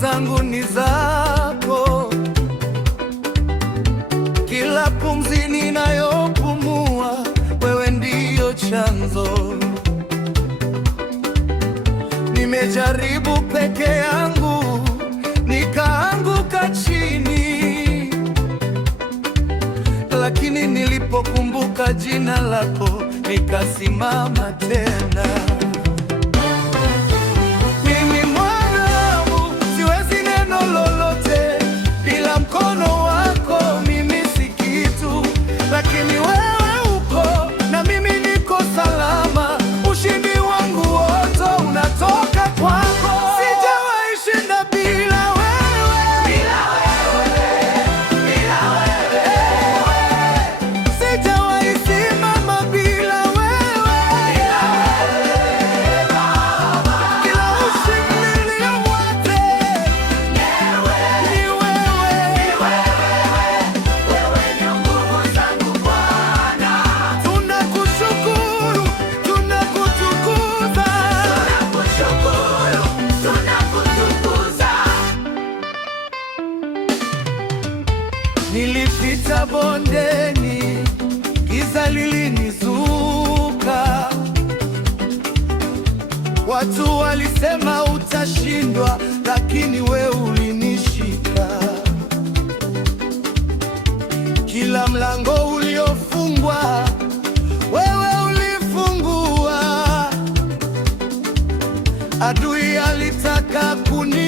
zangu ni zako, kila pumzi ninayopumua wewe ndiyo chanzo. Nimejaribu peke yangu nikaanguka chini, lakini nilipokumbuka jina lako nikasimama tena. Mimi mwanadamu siwezi neno lolote, bila mkono wako mimi si kitu, lakini wewe uko na mimi niko salama. Ushindi wangu wote unatoka kwako. Sijawahi shinda bila wewe, bila wewe, bila wewe. Sijawahi simama bila wewe, bila wewe Baba. Kila ushindi nilioupata ni wewe, wewe ni nguvu zangu Bwana. Tunakushukuru, tunakutukuza, tunakutukuza. Nilipita bondeni, giza lilinizuka. Watu walisema utashindwa, lakini wewe ulinishika. Kila mlango uliofungwa wewe ulifungua. Adui alitaka kuni